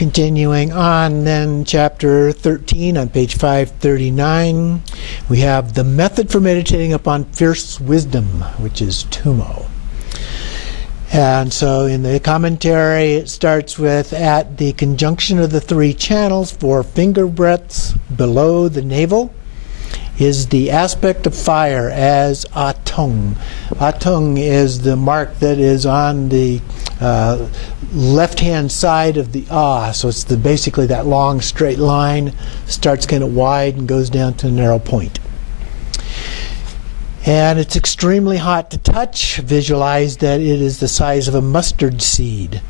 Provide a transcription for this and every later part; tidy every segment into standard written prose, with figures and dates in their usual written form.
Continuing on, then, chapter 13 on page 539, we have the method for meditating upon fierce wisdom, which is tumo. And so in the commentary, it starts with, at the conjunction of the three channels, 4 finger breadths below the navel, is the aspect of fire as atung. Atung is the mark that is on the left-hand side of the so it's basically that long straight line, starts kind of wide and goes down to a narrow point. And it's extremely hot to touch. Visualize that it is the size of a mustard seed.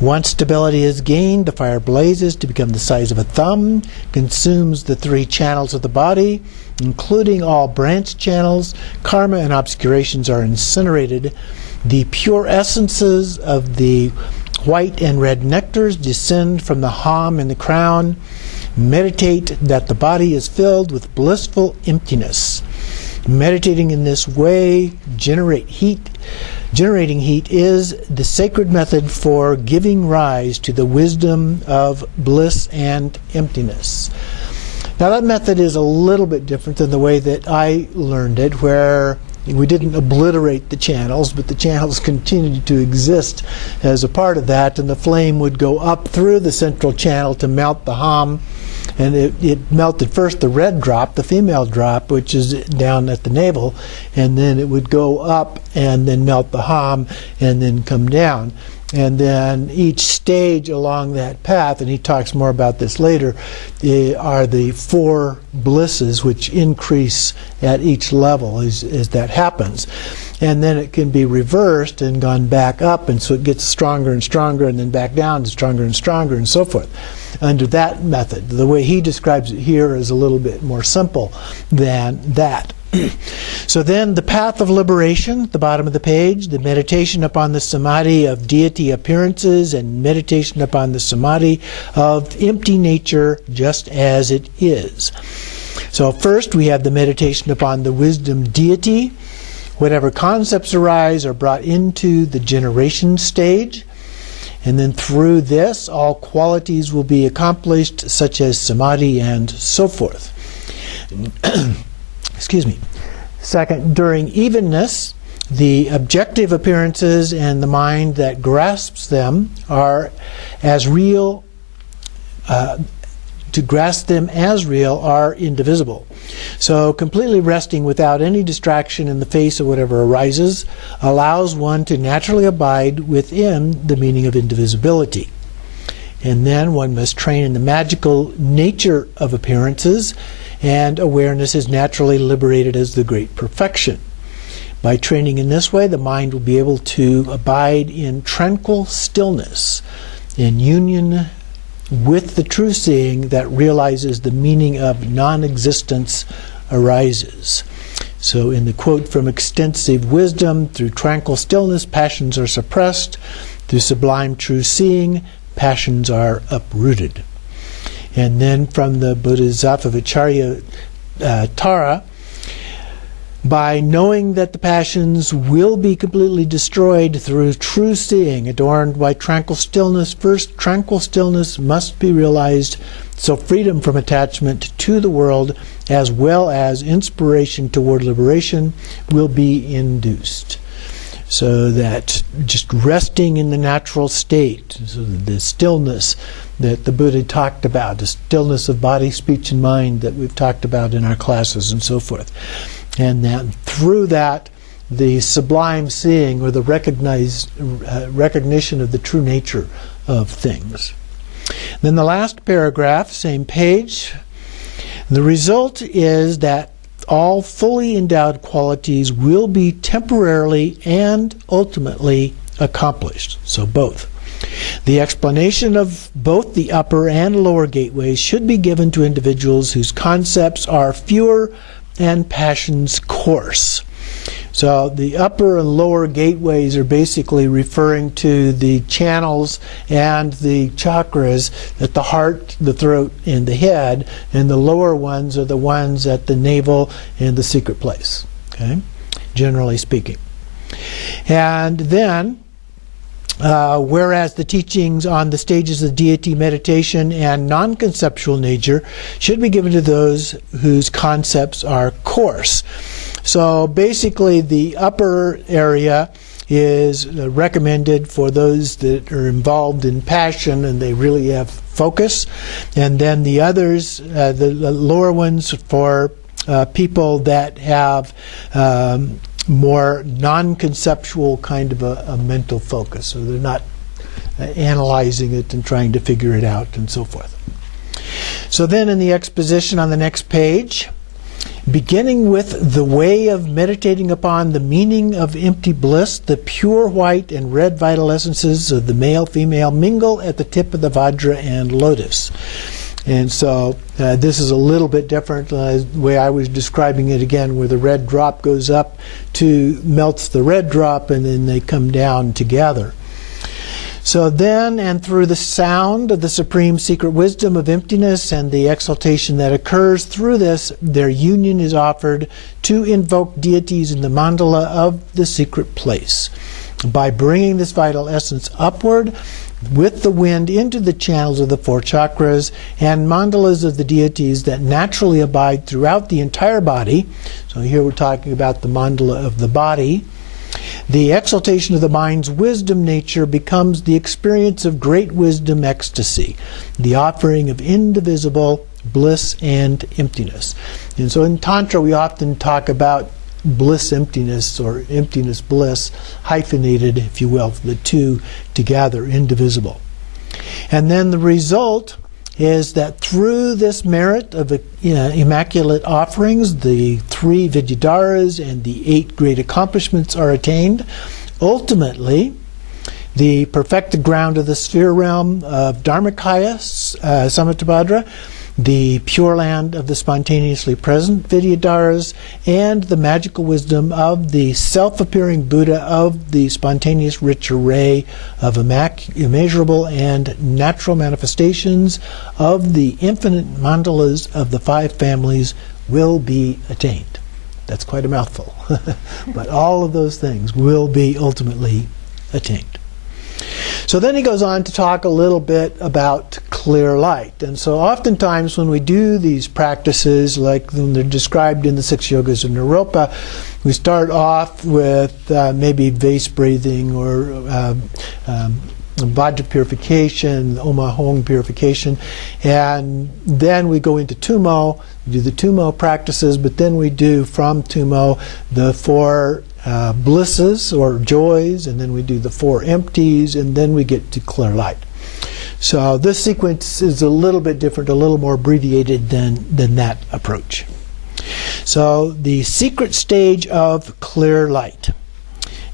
Once stability is gained, the fire blazes to become the size of a thumb, consumes the 3 channels of the body, including all branch channels. Karma and obscurations are incinerated. The pure essences of the white and red nectars descend from the ham in the crown. Meditate that the body is filled with blissful emptiness. Meditating in this way, generating heat is the sacred method for giving rise to the wisdom of bliss and emptiness. Now that method is a little bit different than the way that I learned it, where we didn't obliterate the channels, but the channels continued to exist as a part of that, and the flame would go up through the central channel to melt the ham. And it melted first the red drop, the female drop, which is down at the navel, and then it would go up and then melt the ham and then come down. And then each stage along that path, and he talks more about this later, are the 4 blisses which increase at each level as that happens. And then it can be reversed and gone back up, and so it gets stronger and stronger, and then back down to stronger, and so forth. Under that method, the way he describes it here is a little bit more simple than that. So then the path of liberation, at the bottom of the page, the meditation upon the samadhi of deity appearances and meditation upon the samadhi of empty nature just as it is. So first we have the meditation upon the wisdom deity. Whatever concepts arise are brought into the generation stage. And then through this, all qualities will be accomplished, such as samadhi and so forth. Excuse me. Second, during evenness, the objective appearances and the mind that grasps them are as real. To grasp them as real are indivisible. So completely resting without any distraction in the face of whatever arises allows one to naturally abide within the meaning of indivisibility. And then one must train in the magical nature of appearances, and awareness is naturally liberated as the great perfection. By training in this way, the mind will be able to abide in tranquil stillness, in union with the true seeing that realizes the meaning of non-existence arises. So in the quote from Extensive Wisdom, through tranquil stillness, passions are suppressed. Through sublime true seeing, passions are uprooted. And then from the Bodhisattvacharya Tara, by knowing that the passions will be completely destroyed through true seeing, adorned by tranquil stillness, first tranquil stillness must be realized, so freedom from attachment to the world as well as inspiration toward liberation will be induced. So that just resting in the natural state, so the stillness that the Buddha talked about, the stillness of body, speech, and mind that we've talked about in our classes and so forth. And then through that, the sublime seeing, or the recognition of the true nature of things. Then the last paragraph, same page. The result is that all fully endowed qualities will be temporarily and ultimately accomplished. So both. The explanation of both the upper and lower gateways should be given to individuals whose concepts are fewer and passions coarse. So the upper and lower gateways are basically referring to the channels and the chakras at the heart, the throat, and the head, and the lower ones are the ones at the navel and the secret place, okay? Generally speaking. And then whereas the teachings on the stages of deity, meditation, and non-conceptual nature should be given to those whose concepts are coarse. So basically the upper area is recommended for those that are involved in passion and they really have focus, and then the others, the lower ones, for people that have more non-conceptual kind of a mental focus, so they're not analyzing it and trying to figure it out and so forth. So then in the exposition on the next page, beginning with the way of meditating upon the meaning of empty bliss, the pure white and red vital essences of the male, female mingle at the tip of the Vajra and lotus. And so this is a little bit different, the way I was describing it again, where the red drop goes up to melts the red drop and then they come down together. So then, and through the sound of the supreme secret wisdom of emptiness and the exaltation that occurs through this, their union is offered to invoke deities in the mandala of the secret place. By bringing this vital essence upward with the wind into the channels of the four chakras and mandalas of the deities that naturally abide throughout the entire body, so here we're talking about the mandala of the body, the exaltation of the mind's wisdom nature becomes the experience of great wisdom ecstasy, the offering of indivisible bliss and emptiness. And so in Tantra we often talk about bliss emptiness, or emptiness bliss, hyphenated, if you will, the two together, indivisible. And then the result is that through this merit of immaculate offerings, the 3 Vidyadharas and the 8 great accomplishments are attained. Ultimately, the perfected ground of the sphere realm of Dharmakaya, Samattabhadra, the pure land of the spontaneously present Vidyadharas, and the magical wisdom of the self-appearing Buddha of the spontaneous rich array of immeasurable and natural manifestations of the infinite mandalas of the 5 families will be attained. That's quite a mouthful. But all of those things will be ultimately attained. So then he goes on to talk a little bit about clear light. And so oftentimes when we do these practices, like when they're described in the 6 yogas of Naropa, we start off with maybe vase breathing or Vajra purification, Oma Hong purification, and then we go into Tumo, we do the Tumo practices, but then we do from Tumo the 4 blisses or joys, and then we do the 4 empties, and then we get to clear light. So this sequence is a little bit different, a little more abbreviated than that approach. So the secret stage of clear light.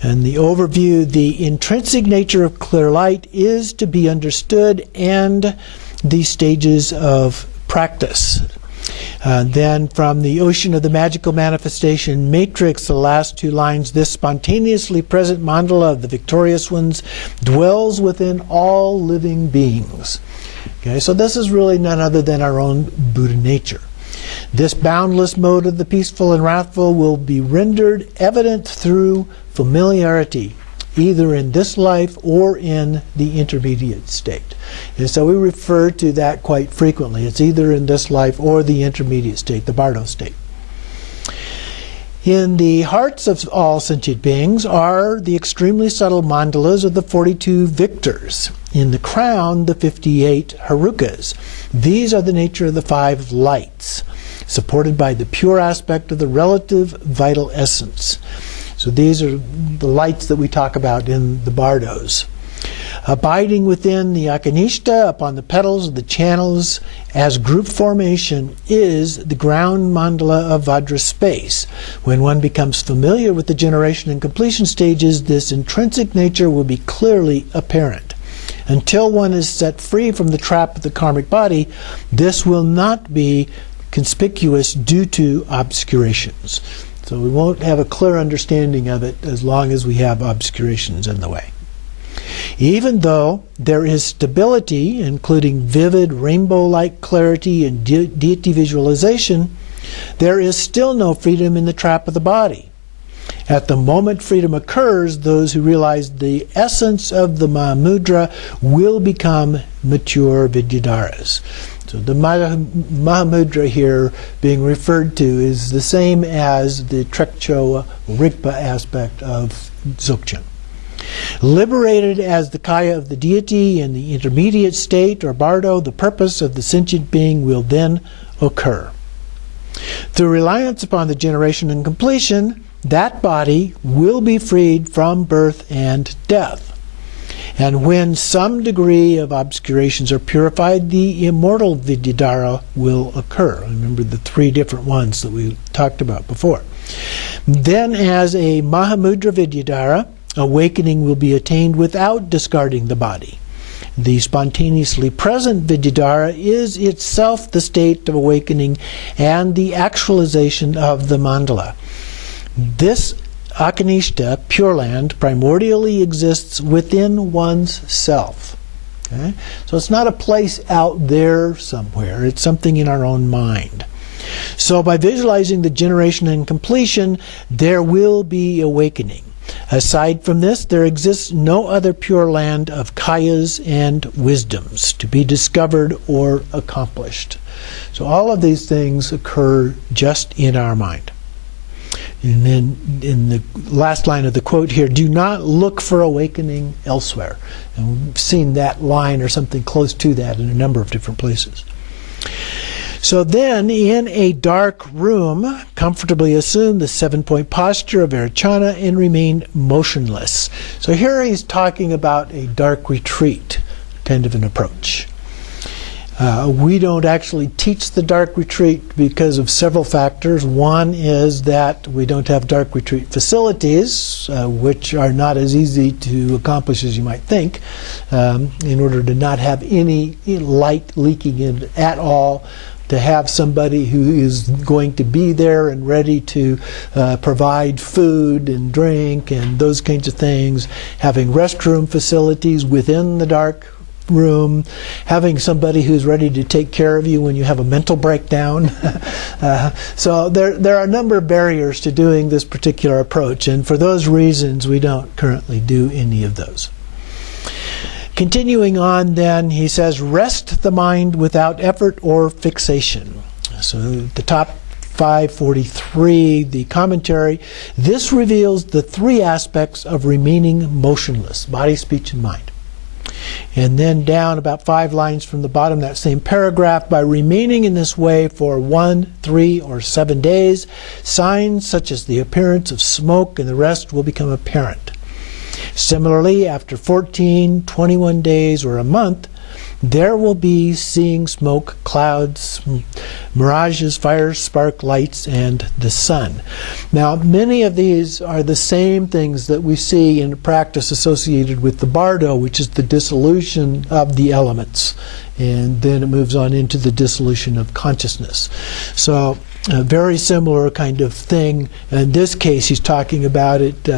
And the overview, the intrinsic nature of clear light is to be understood, and the stages of practice. Then from the ocean of the magical manifestation matrix, the last 2 lines, this spontaneously present mandala of the victorious ones dwells within all living beings. Okay, so this is really none other than our own Buddha nature. This boundless mode of the peaceful and wrathful will be rendered evident through familiarity, either in this life or in the intermediate state. And so we refer to that quite frequently. It's either in this life or the intermediate state, the Bardo state. In the hearts of all sentient beings are the extremely subtle mandalas of the 42 victors. In the crown, the 58 harukas. These are the nature of the 5 lights, supported by the pure aspect of the relative vital essence. So these are the lights that we talk about in the Bardos. Abiding within the Akanishta upon the petals of the channels as group formation is the ground mandala of Vajra space. When one becomes familiar with the generation and completion stages, this intrinsic nature will be clearly apparent. Until one is set free from the trap of the karmic body, this will not be conspicuous due to obscurations. So we won't have a clear understanding of it as long as we have obscurations in the way. Even though there is stability, including vivid rainbow-like clarity and deity visualization, there is still no freedom in the trap of the body. At the moment freedom occurs, those who realize the essence of the Mahamudra will become mature Vidyadharas. So the Mahamudra here being referred to is the same as the Trekchoa Rigpa aspect of Dzogchen. Liberated as the kaya of the deity in the intermediate state, or bardo, the purpose of the sentient being will then occur. Through reliance upon the generation and completion, that body will be freed from birth and death. And when some degree of obscurations are purified, the immortal Vidyadhara will occur. Remember the three different ones that we talked about before. Then as a Mahamudra Vidyadhara, awakening will be attained without discarding the body. The spontaneously present Vidyadhara is itself the state of awakening and the actualization of the mandala. This Akanishta, Pure Land, primordially exists within one's self. Okay? So it's not a place out there somewhere. It's something in our own mind. So by visualizing the generation and completion, there will be awakening. Aside from this, there exists no other Pure Land of kayas and wisdoms to be discovered or accomplished. So all of these things occur just in our mind. And then in the last line of the quote here, do not look for awakening elsewhere. And we've seen that line or something close to that in a number of different places. So then, in a dark room, comfortably assume the 7-point posture of Arachana and remain motionless. So here he's talking about a dark retreat kind of an approach. We don't actually teach the dark retreat because of several factors. One is that we don't have dark retreat facilities, which are not as easy to accomplish as you might think, in order to not have any light leaking in at all, to have somebody who is going to be there and ready to provide food and drink and those kinds of things, having restroom facilities within the dark room, having somebody who's ready to take care of you when you have a mental breakdown. So there are a number of barriers to doing this particular approach, and for those reasons we don't currently do any of those. Continuing on then, he says, rest the mind without effort or fixation. So the top 543, the commentary, this reveals the three aspects of remaining motionless, body, speech, and mind. And then down about 5 lines from the bottom, that same paragraph, by remaining in this way for 1, 3, or 7 days, signs such as the appearance of smoke and the rest will become apparent. Similarly, after 14, 21 days, or a month, there will be seeing smoke, clouds, mirages, fires, spark, lights, and the sun. Now, many of these are the same things that we see in practice associated with the bardo, which is the dissolution of the elements. And then it moves on into the dissolution of consciousness. So, a very similar kind of thing. In this case, he's talking about it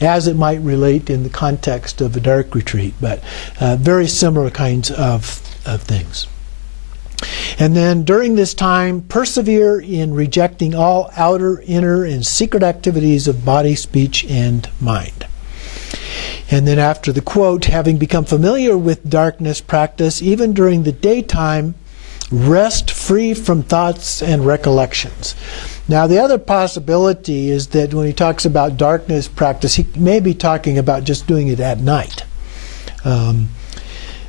as it might relate in the context of a dark retreat, but very similar kinds of things. And then during this time, persevere in rejecting all outer, inner, and secret activities of body, speech, and mind. And then after the quote, having become familiar with darkness practice, even during the daytime, rest free from thoughts and recollections. Now, the other possibility is that when he talks about darkness practice, he may be talking about just doing it at night.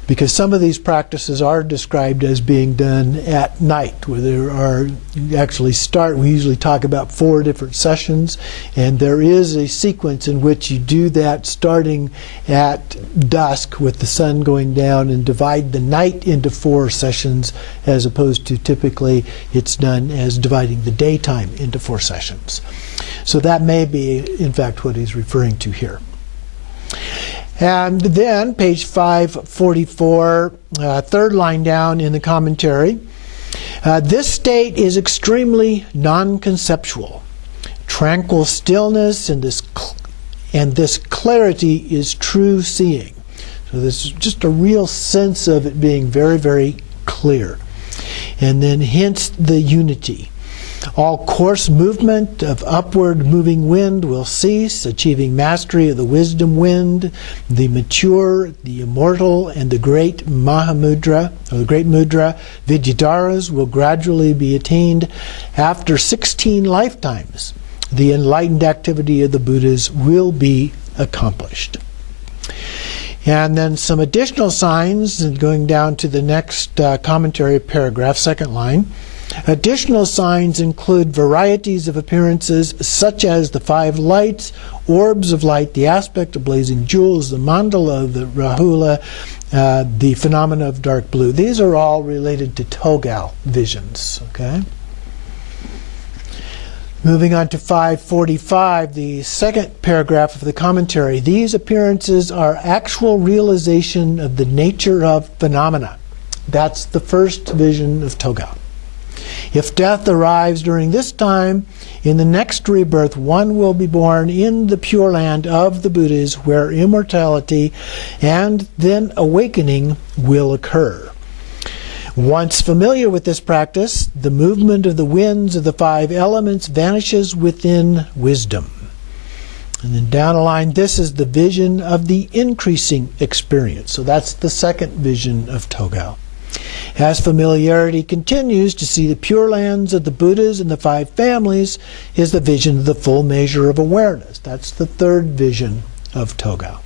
Because some of these practices are described as being done at night, where there are, we usually talk about 4 different sessions, and there is a sequence in which you do that starting at dusk with the sun going down and divide the night into 4 sessions, as opposed to typically it's done as dividing the daytime into 4 sessions. So that may be, in fact, what he's referring to here. And then, page 544, third line down in the commentary, this state is extremely non-conceptual. Tranquil stillness and this clarity is true seeing. So there's just a real sense of it being very, very clear. And then hence the unity. All coarse movement of upward moving wind will cease, achieving mastery of the wisdom wind, the mature, the immortal, and the great Mahamudra, or the great mudra, Vidyadharas, will gradually be attained after 16 lifetimes. The enlightened activity of the Buddhas will be accomplished. And then some additional signs, and going down to the next commentary paragraph, second line. Additional signs include varieties of appearances such as the 5 lights, orbs of light, the aspect of blazing jewels, the mandala, the rahula, the phenomena of dark blue. These are all related to Togal visions. Okay. Moving on to 545, the second paragraph of the commentary. These appearances are actual realization of the nature of phenomena. That's the first vision of Togal. If death arrives during this time, in the next rebirth, one will be born in the Pure Land of the Buddhas, where immortality and then awakening will occur. Once familiar with this practice, the movement of the winds of the 5 elements vanishes within wisdom. And then down the line, this is the vision of the increasing experience. So that's the second vision of Togal. As familiarity continues, to see the Pure Lands of the Buddhas and the 5 families is the vision of the full measure of awareness. That's the third vision of Togal.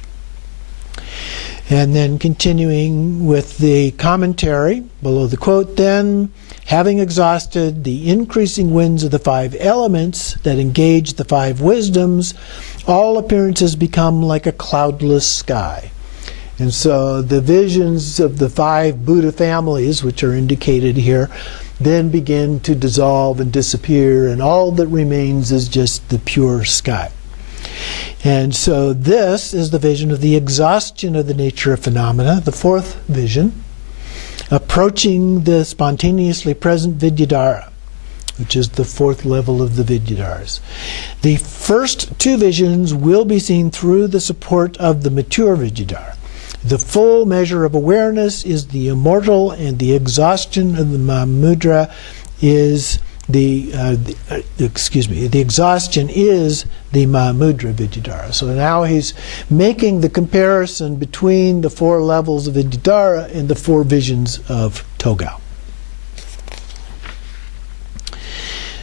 And then continuing with the commentary, below the quote, then, having exhausted the increasing winds of the 5 elements that engage the 5 wisdoms, all appearances become like a cloudless sky. And so the visions of the 5 Buddha families, which are indicated here, then begin to dissolve and disappear, and all that remains is just the pure sky. And so this is the vision of the exhaustion of the nature of phenomena, the fourth vision, approaching the spontaneously present Vidyadhara, which is the 4th level of the Vidyadharas. The first 2 visions will be seen through the support of the mature Vidyadhara. The full measure of awareness is the immortal, and the exhaustion of the Mahamudra is the exhaustion is the Mahamudra Vidyadhara. So now he's making the comparison between the 4 levels of Vidyadhara and the 4 visions of Togal.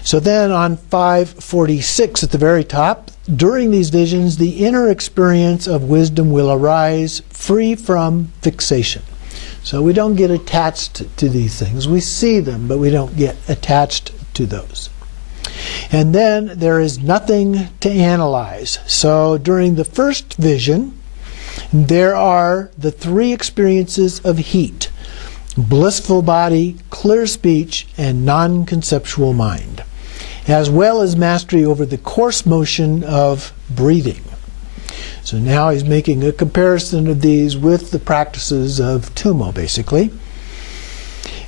So then on 546 at the very top, during these visions, the inner experience of wisdom will arise free from fixation. So we don't get attached to these things. We see them, but we don't get attached to those. And then there is nothing to analyze. So during the first vision, there are the 3 experiences of heat: blissful body, clear speech, and non-conceptual mind, as well as mastery over the coarse motion of breathing. So now he's making a comparison of these with the practices of Tummo, basically.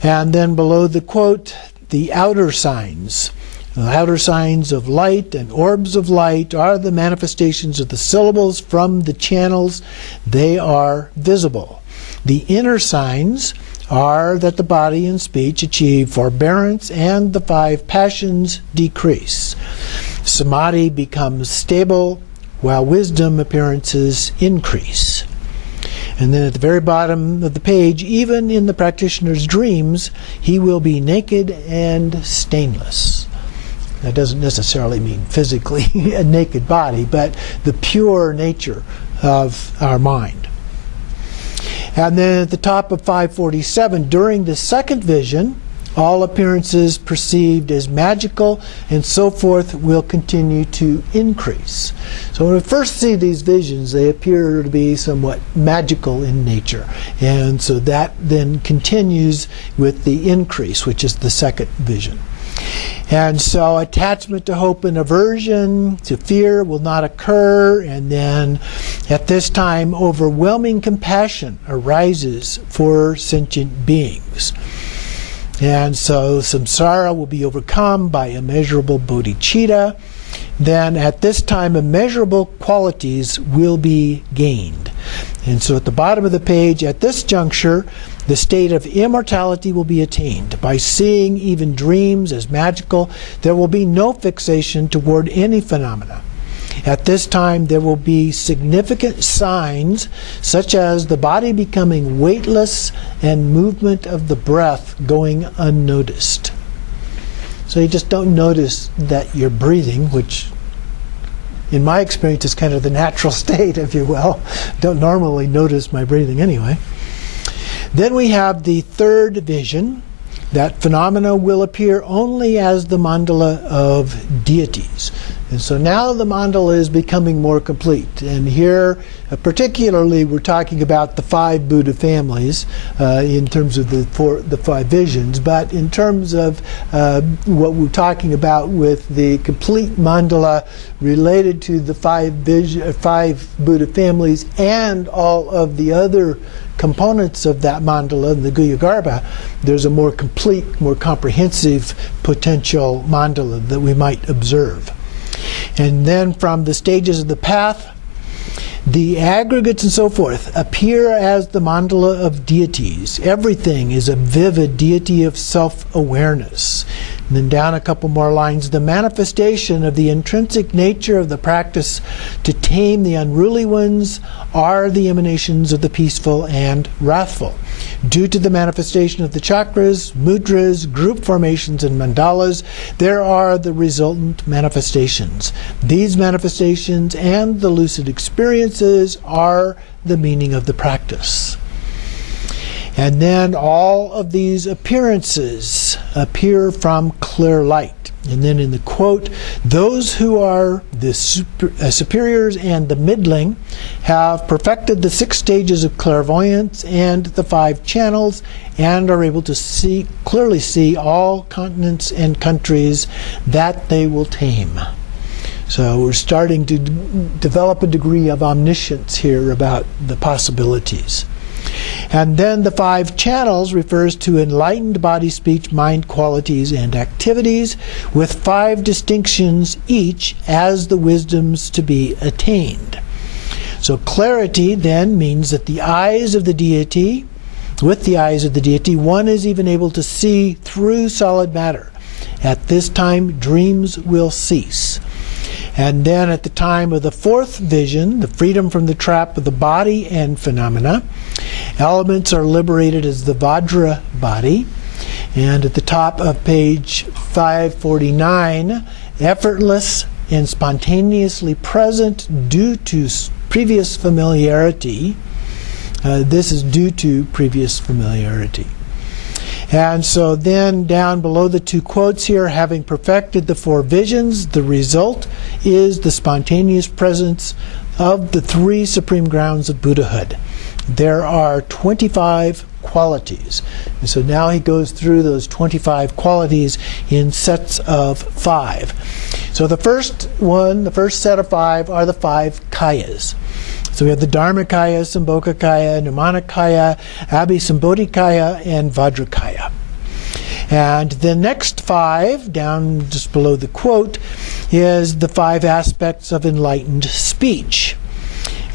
And then below the quote, the outer signs. The outer signs of light and orbs of light are the manifestations of the syllables from the channels. They are visible. The inner signs are that the body and speech achieve forbearance and the 5 passions decrease. Samadhi becomes stable while wisdom appearances increase. And then at the very bottom of the page, even in the practitioner's dreams, he will be naked and stainless. That doesn't necessarily mean physically a naked body, but the pure nature of our mind. And then at the top of 547, during the second vision, all appearances perceived as magical and so forth will continue to increase. So when we first see these visions, they appear to be somewhat magical in nature. And so that then continues with the increase, which is the second vision. And so attachment to hope and aversion to fear will not occur. And then at this time, overwhelming compassion arises for sentient beings. And so samsara will be overcome by immeasurable bodhicitta. Then at this time, immeasurable qualities will be gained. And so at the bottom of the page, at this juncture, The state of immortality will be attained. By seeing even dreams as magical, there will be no fixation toward any phenomena. At this time, there will be significant signs such as the body becoming weightless and movement of the breath going unnoticed. So you just don't notice that you're breathing, which in my experience is kind of the natural state, if you will. Don't normally notice my breathing anyway. Then we have the third vision, that phenomena will appear only as the mandala of deities. And so now the mandala is becoming more complete. And here, particularly, we're talking about the 5 Buddha families in terms of the 5 visions. But in terms of what we're talking about with the complete mandala related to the 5 Buddha families and all of the other components of that mandala, the Guhyagarbha, there's a more complete, more comprehensive potential mandala that we might observe. And then from the stages of the path, the aggregates and so forth appear as the mandala of deities. Everything is a vivid deity of self-awareness. And then down a couple more lines, the manifestation of the intrinsic nature of the practice to tame the unruly ones are the emanations of the peaceful and wrathful. Due to the manifestation of the chakras, mudras, group formations, and mandalas, there are the resultant manifestations. These manifestations and the lucid experiences are the meaning of the practice. And then all of these appearances appear from clear light. And then in the quote, those who are the superiors and the middling have perfected the 6 stages of clairvoyance and the 5 channels and are able to clearly see all continents and countries that they will tame. So we're starting to develop a degree of omniscience here about the possibilities. And then the 5 channels refers to enlightened body, speech, mind qualities and activities with 5 distinctions each as the wisdoms to be attained. So clarity then means that the eyes of the deity, with the eyes of the deity, one is even able to see through solid matter. At this time, dreams will cease. And then at the time of the 4th vision, the freedom from the trap of the body and phenomena, elements are liberated as the Vajra body. And at the top of page 549, effortless and spontaneously present due to previous familiarity. This is due to previous familiarity. And so then down below the 2 quotes here, having perfected the 4 visions, the result is the spontaneous presence of the 3 supreme grounds of Buddhahood. There are 25 qualities. And so now he goes through those 25 qualities in sets of 5. So the first set of 5 are the 5 kayas. So we have the Dharmakaya, Sambhogakaya, Nirmanakaya, Abhisambodhikaya, and Vajrakaya. And the next 5, down just below the quote, is the 5 aspects of enlightened speech.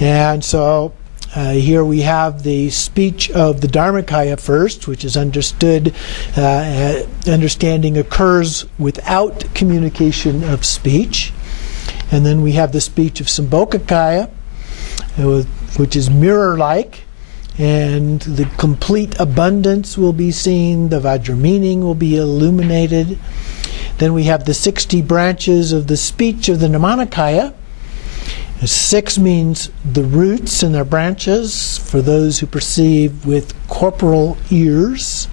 And so here we have the speech of the Dharmakaya first, which is understanding occurs without communication of speech. And then we have the speech of Sambhogakaya, which is mirror-like, and the complete abundance will be seen, the Vajra meaning will be illuminated. Then we have the 60 branches of the speech of the Nirmanakaya. 6 means the roots and their branches for those who perceive with corporal ears.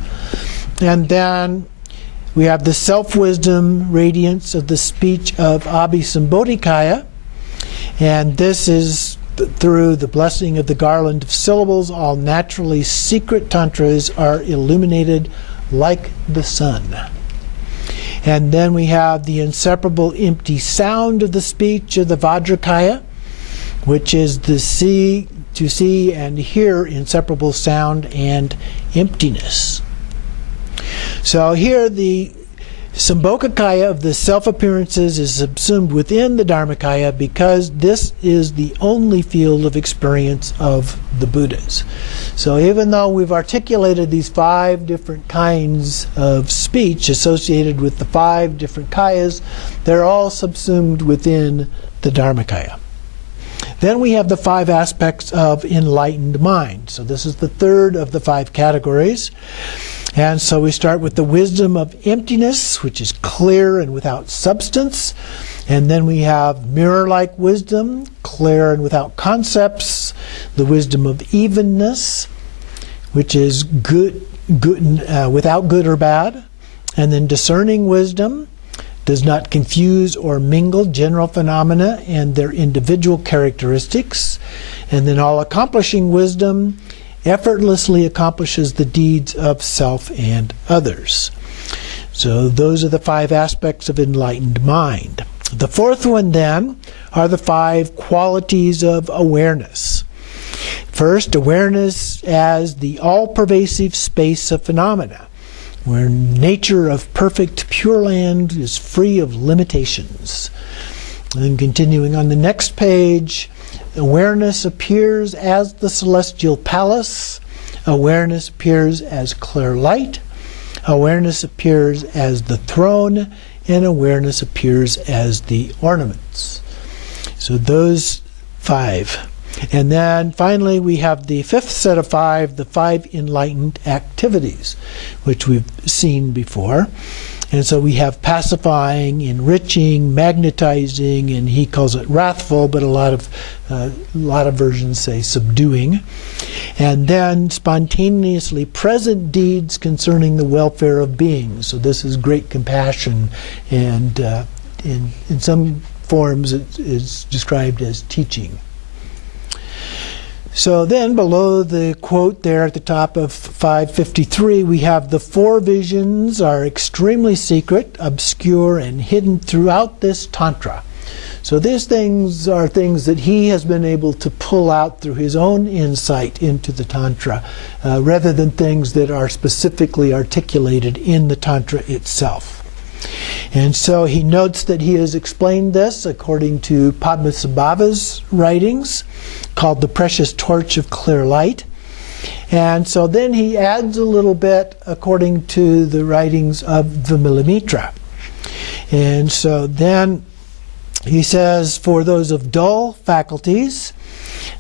And then we have the self-wisdom radiance of the speech of Abhisambodhikaya, and this is through the blessing of the garland of syllables, all naturally secret tantras are illuminated like the sun. And then we have the inseparable empty sound of the speech of the Vajrakaya, which is to see and hear inseparable sound and emptiness. So here the Sambhogakaya of the self-appearances is subsumed within the Dharmakaya because this is the only field of experience of the Buddhas. So even though we've articulated these 5 different kinds of speech associated with the 5 different kayas, they're all subsumed within the Dharmakaya. Then we have the 5 aspects of enlightened mind. So this is the third of the 5 categories. And so we start with the wisdom of emptiness, which is clear and without substance. And then we have mirror-like wisdom, clear and without concepts. The wisdom of evenness, which is good without good or bad. And then discerning wisdom, does not confuse or mingle general phenomena and their individual characteristics. And then all-accomplishing wisdom effortlessly accomplishes the deeds of self and others. So those are the 5 aspects of enlightened mind. The fourth one then are the 5 qualities of awareness. First, awareness as the all-pervasive space of phenomena, where nature of perfect Pure Land is free of limitations. And then continuing on the next page, awareness appears as the celestial palace. Awareness appears as clear light. Awareness appears as the throne. And awareness appears as the ornaments. So those 5. And then finally we have the 5th set of 5, the 5 enlightened activities, which we've seen before. And so we have pacifying, enriching, magnetizing, and he calls it wrathful, but a lot of versions say subduing. And then spontaneously present deeds concerning the welfare of beings. So this is great compassion, and in some forms it is described as teaching. So then below the quote there at the top of 553, we have the 4 visions are extremely secret, obscure, and hidden throughout this Tantra. So these things are things that he has been able to pull out through his own insight into the Tantra, rather than things that are specifically articulated in the Tantra itself. And so he notes that he has explained this according to Padmasambhava's writings, called The Precious Torch of Clear Light. And so then he adds a little bit according to the writings of Vimalamitra. And so then he says, for those of dull faculties,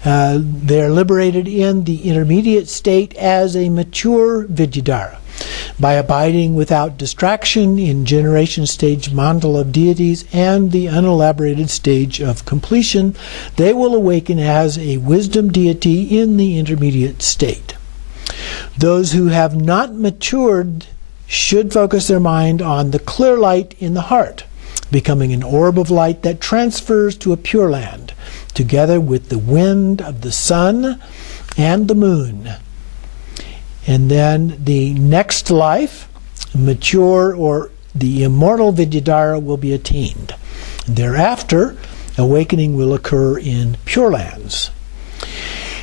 they are liberated in the intermediate state as a mature Vidyadhara. By abiding without distraction in generation stage mandala of deities and the unelaborated stage of completion, they will awaken as a wisdom deity in the intermediate state. Those who have not matured should focus their mind on the clear light in the heart, becoming an orb of light that transfers to a Pure Land, together with the wind of the sun and the moon. And then the next life, mature or the immortal Vidyadhara, will be attained. Thereafter, awakening will occur in Pure Lands.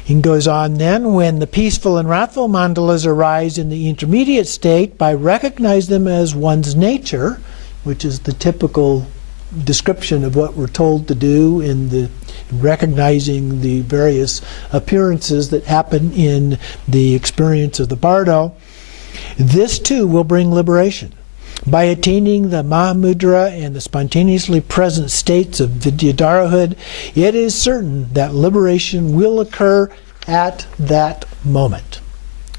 He goes on then, when the peaceful and wrathful mandalas arise in the intermediate state, by recognize them as one's nature, which is the typical description of what we're told to do in the recognizing the various appearances that happen in the experience of the bardo, this too will bring liberation. By attaining the Mahamudra and the spontaneously present states of Vidyadharahood, it is certain that liberation will occur at that moment.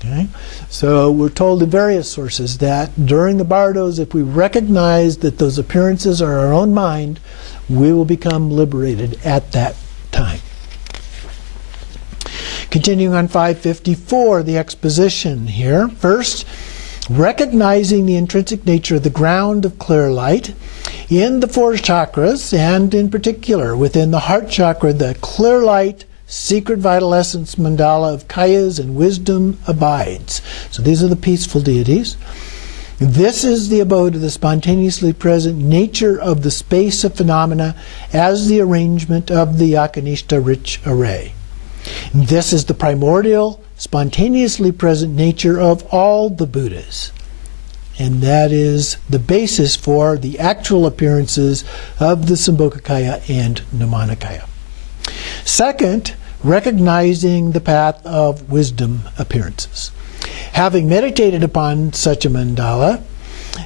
Okay? So we're told in various sources that during the bardos, if we recognize that those appearances are our own mind, we will become liberated at that time. Continuing on 554, the exposition here. First, recognizing the intrinsic nature of the ground of clear light in the 4 chakras, and in particular within the heart chakra, the clear light secret vital essence mandala of kayas and wisdom abides. So these are the peaceful deities. This is the abode of the spontaneously present nature of the space of phenomena as the arrangement of the Yakanishta rich array. This is the primordial, spontaneously present nature of all the Buddhas. And that is the basis for the actual appearances of the Sambhogakaya and Nirmanakaya. Second, recognizing the path of wisdom appearances. Having meditated upon such a mandala,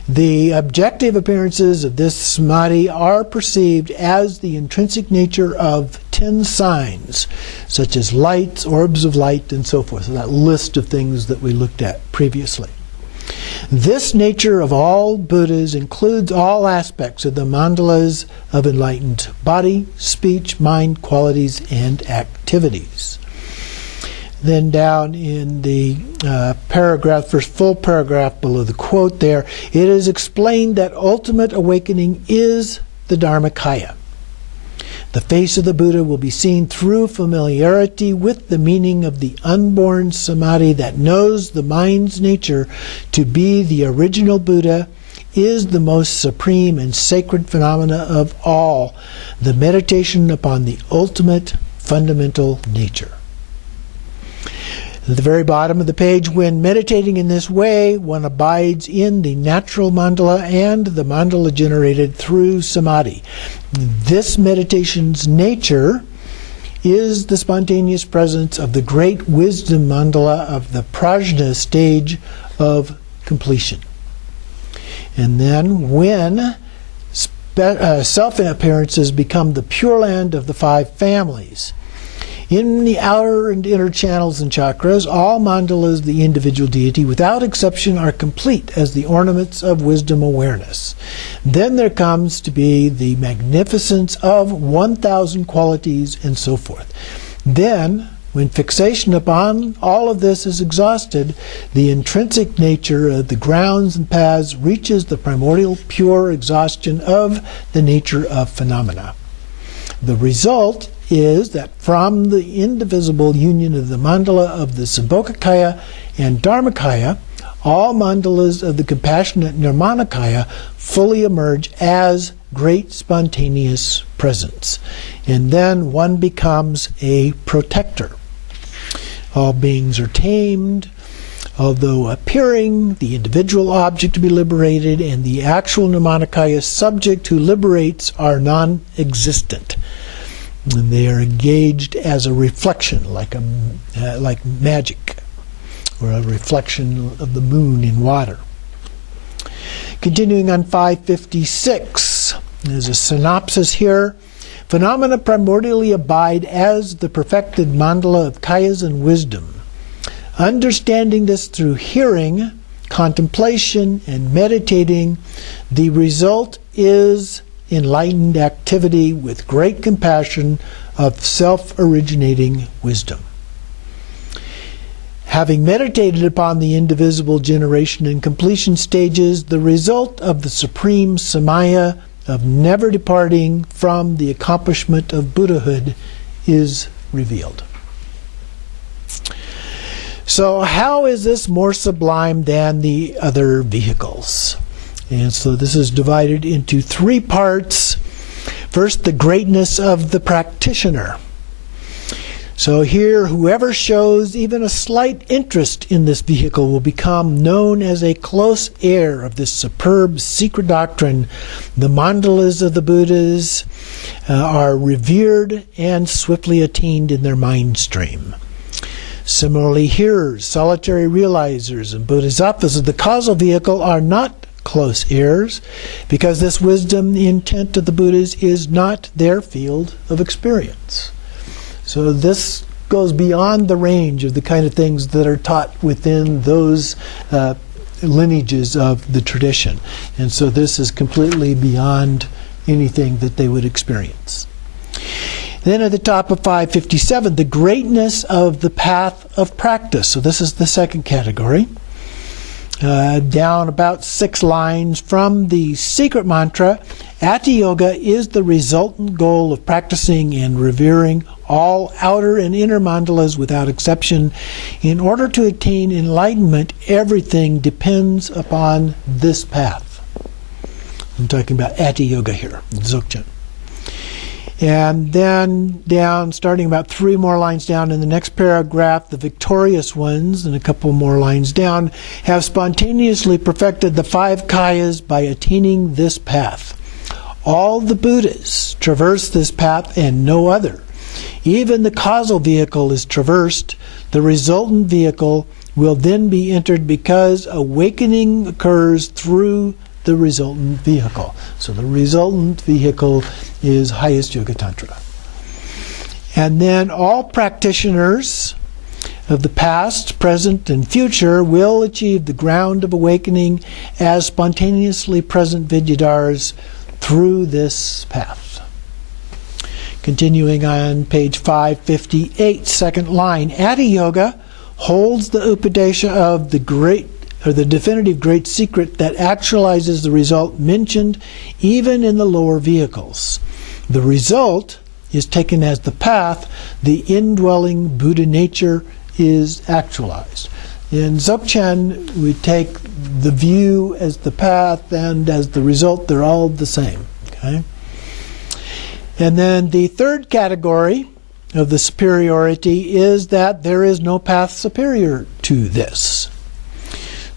the objective appearances of this samadhi are perceived as the intrinsic nature of 10 signs, such as lights, orbs of light, and so forth. So that list of things that we looked at previously. This nature of all Buddhas includes all aspects of the mandalas of enlightened body, speech, mind, qualities, and activities. Then down in the paragraph, first full paragraph below the quote there, it is explained that ultimate awakening is the Dharmakaya. The face of the Buddha will be seen through familiarity with the meaning of the unborn samadhi that knows the mind's nature to be the original Buddha is the most supreme and sacred phenomena of all, the meditation upon the ultimate fundamental nature. At the very bottom of the page, when meditating in this way, one abides in the natural mandala and the mandala generated through samadhi. This meditation's nature is the spontaneous presence of the great wisdom mandala of the prajna stage of completion. And then when self-appearances become the Pure Land of the 5 families, in the outer and inner channels and chakras, all mandalas of the individual deity, without exception, are complete as the ornaments of wisdom awareness. Then there comes to be the magnificence of 1,000 qualities and so forth. Then, when fixation upon all of this is exhausted, the intrinsic nature of the grounds and paths reaches the primordial pure exhaustion of the nature of phenomena. The result is that from the indivisible union of the mandala of the Sambhogakaya and Dharmakaya, all mandalas of the compassionate Nirmanakaya fully emerge as great spontaneous presence. And then one becomes a protector. All beings are tamed, although appearing the individual object to be liberated and the actual Nirmanakaya subject who liberates are non-existent. And they are engaged as a reflection, like magic, or a reflection of the moon in water. Continuing on 556, there's a synopsis here. Phenomena primordially abide as the perfected mandala of kayas and wisdom. Understanding this through hearing, contemplation, and meditating, the result is enlightened activity with great compassion of self-originating wisdom. Having meditated upon the indivisible generation and completion stages, the result of the supreme samaya of never departing from the accomplishment of Buddhahood is revealed. So how is this more sublime than the other vehicles? And so this is divided into 3 parts. First, the greatness of the practitioner. So here, whoever shows even a slight interest in this vehicle will become known as a close heir of this superb secret doctrine. The mandalas of the Buddhas are revered and swiftly attained in their mind stream. Similarly, hearers, solitary realizers, and bodhisattvas of the causal vehicle are not close heirs, because this wisdom, the intent of the Buddhas, is not their field of experience. So this goes beyond the range of the kind of things that are taught within those lineages of the tradition. And so this is completely beyond anything that they would experience. Then at the top of 557, the greatness of the path of practice. So this is the second category. Down about 6 lines from the secret mantra, Ati Yoga is the resultant goal of practicing and revering all outer and inner mandalas without exception. In order to attain enlightenment, everything depends upon this path. I'm talking about Ati Yoga here, Dzogchen. And then down, starting about 3 more lines down in the next paragraph, the victorious ones, and a couple more lines down, have spontaneously perfected the 5 kayas by attaining this path. All the Buddhas traverse this path and no other. even the causal vehicle is traversed, the resultant vehicle will then be entered because awakening occurs through the resultant vehicle. So the resultant vehicle is highest Yoga Tantra. And then all practitioners of the past, present, and future will achieve the ground of awakening as spontaneously present Vidyadharas through this path. Continuing on page 558, second line, Adi Yoga holds the Upadesha of the great, or the definitive great secret that actualizes the result mentioned even in the lower vehicles. The result is taken as the path, the indwelling Buddha nature is actualized. In Dzogchen, we take the view as the path, and as the result, they're all the same. Okay? And then the third category of the superiority is that there is no path superior to this.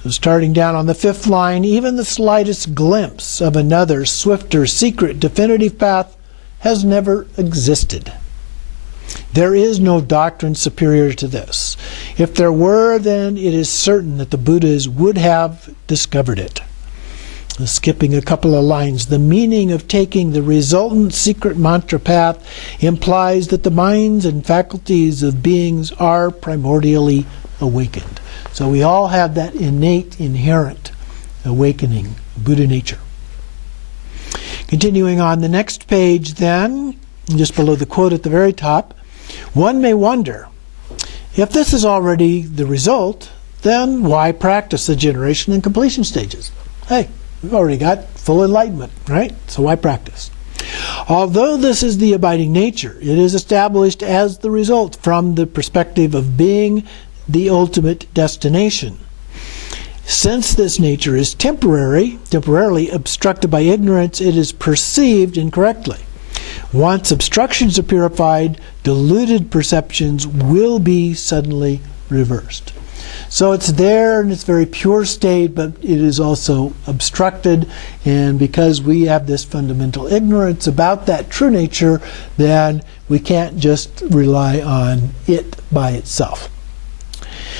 So starting down on the fifth line, even the slightest glimpse of another, swifter, secret, definitive path has never existed. There is no doctrine superior to this. If there were, then it is certain that the Buddhas would have discovered it. Skipping a couple of lines, the meaning of taking the resultant secret mantra path implies that the minds and faculties of beings are primordially awakened. So we all have that innate, inherent awakening, Buddha nature. Continuing on the next page then, just below the quote at the very top, one may wonder, if this is already the result, then why practice the generation and completion stages? Hey, we've already got full enlightenment, right? So why practice? Although this is the abiding nature, it is established as the result from the perspective of being the ultimate destination. Since this nature is temporarily obstructed by ignorance, it is perceived incorrectly. Once obstructions are purified, deluded perceptions will be suddenly reversed. So it's there in its very pure state, but it is also obstructed. And because we have this fundamental ignorance about that true nature, then we can't just rely on it by itself.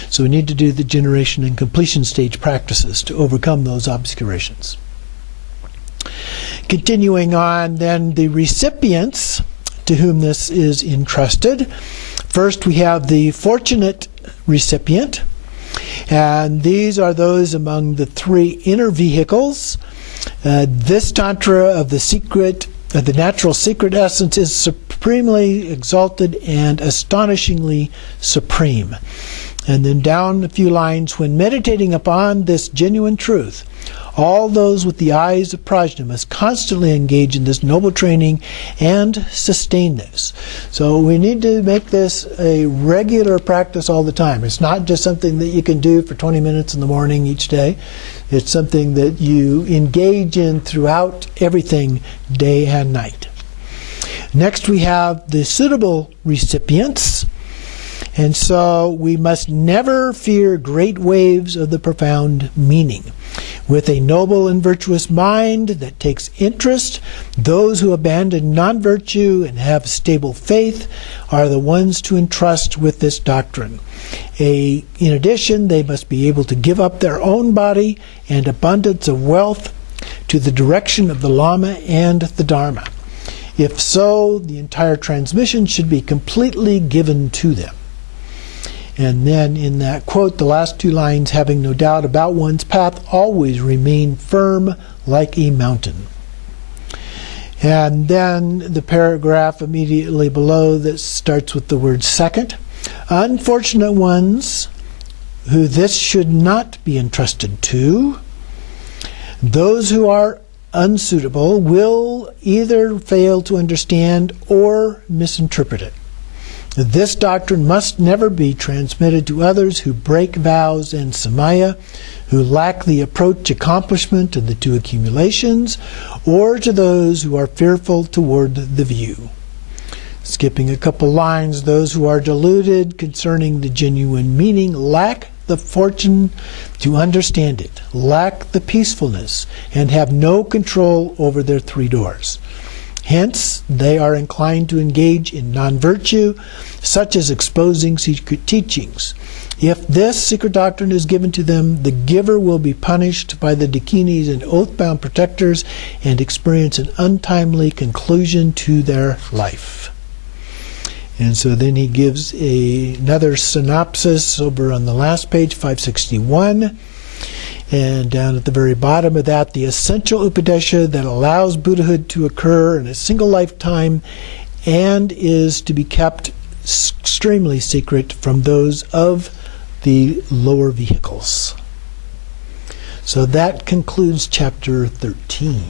So we need to do the generation and completion stage practices to overcome those obscurations. Continuing on, then, the recipients to whom this is entrusted. First, we have the fortunate recipient, and these are those among the three inner vehicles. This Tantra of the secret, the natural secret essence, is supremely exalted and astonishingly supreme. And then down a few lines, when meditating upon this genuine truth, all those with the eyes of prajna must constantly engage in this noble training and sustain this. So we need to make this a regular practice all the time. It's not just something that you can do for 20 minutes in the morning each day. It's something that you engage in throughout everything, day and night. Next we have the suitable recipients. And so we must never fear great waves of the profound meaning. With a noble and virtuous mind that takes interest, those who abandon non-virtue and have stable faith are the ones to entrust with this doctrine. In addition, they must be able to give up their own body and abundance of wealth to the direction of the Lama and the Dharma. If so, the entire transmission should be completely given to them. And then in that quote, the last two lines, having no doubt about one's path, always remain firm like a mountain. And then the paragraph immediately below that starts with the word second. Unfortunate ones who this should not be entrusted to, those who are unsuitable will either fail to understand or misinterpret it. This doctrine must never be transmitted to others who break vows and samaya, who lack the approach accomplishment of the two accumulations, or to those who are fearful toward the view. Skipping a couple lines, those who are deluded concerning the genuine meaning lack the fortune to understand it, lack the peacefulness, and have no control over their three doors. Hence, they are inclined to engage in non-virtue, such as exposing secret teachings. If this secret doctrine is given to them, the giver will be punished by the dakinis and oath-bound protectors and experience an untimely conclusion to their life. And so then he gives another synopsis over on the last page, 561. And down at the very bottom of that, the essential upadesha that allows Buddhahood to occur in a single lifetime and is to be kept extremely secret from those of the lower vehicles. So that concludes chapter 13.